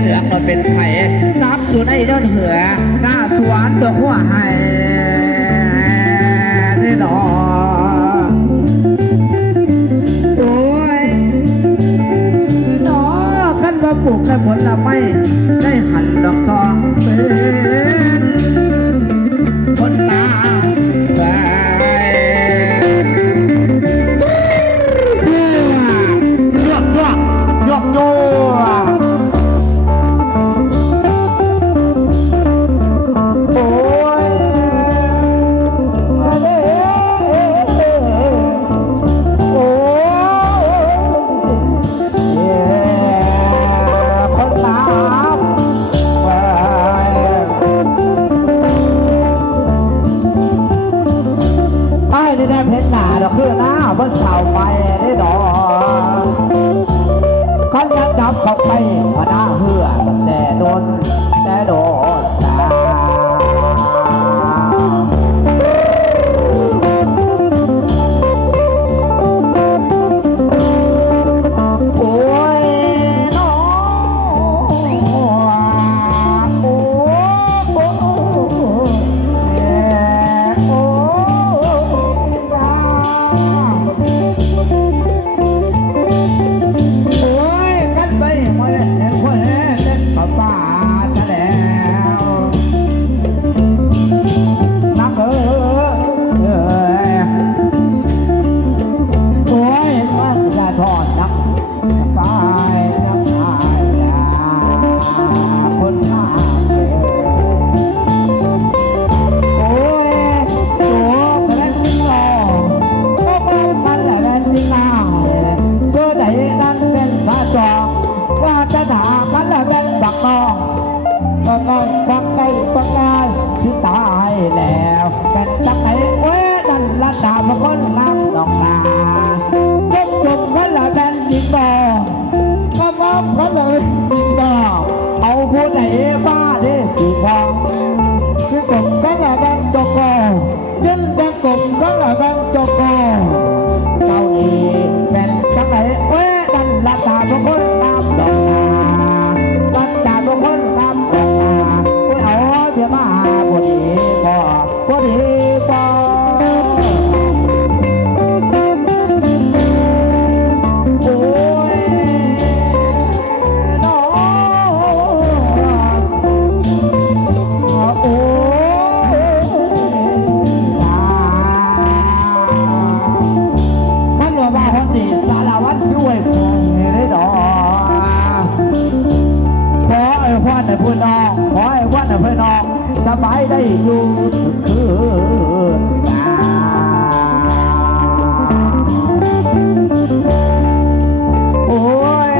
เหลืองมาเป็นไผ่นับอยู่ในยอดเหือหน้าสวนดอกหัวไห้นี่หนอโอ้ยหนอขั้นว่าปลูกและผลละไม่ได้หันดอกซองเป็นคนตาไปยกโย่โอ้ยมาเด้โอ้คนตามไปไอ้นี่แน่เพชรหนาดอกคือหน้าบนเสาไปได้ดอกเขายัดดับเข้าไปมาหน้าเหือแต่โดนตาโอ้ยน้องโอ้โอ้โอ้ปักไก่สิตายแล้วเป็นจังไหนเว้ยนั่นละดาบคนงามดอกนาจุกคนละแดนจิงบอก็มอบคนละจิงบอเอาผู้ไหนบ้าได้สิบองที่กลุ่มก็ละแดนจกโกยิ่งเป็นกลุ่มก็ละแดนจกโกเศร้าดีเป็นจังไหนเว้ยนั่นละดาบคนงามดอกนาละดาบคนงามดอกนาเดี๋ยวมาพอดีพอดีพอโอ้ยน้องโอ้ท่านหลวงพ่อคนดีสารวัตรช่วยผมให้ได้ดอกขอไอ้ควันไอ้พูดน้องขอไอ้ควันไอ้พูดน้องสบายได้อยู่สุขคืนโอ้ย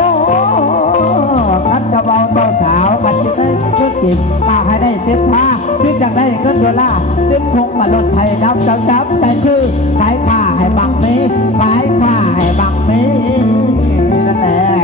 น้องขันกระเบาเต้าสาวขันจะได้ก็กินตาให้ได้เต็มผ้าที่จะได้เงินดอลลาร์เต็มทงมาลดไทยนับจับแต่ชื่อขายข้าให้บังมีขายข้าให้บังมีนั่นแหละ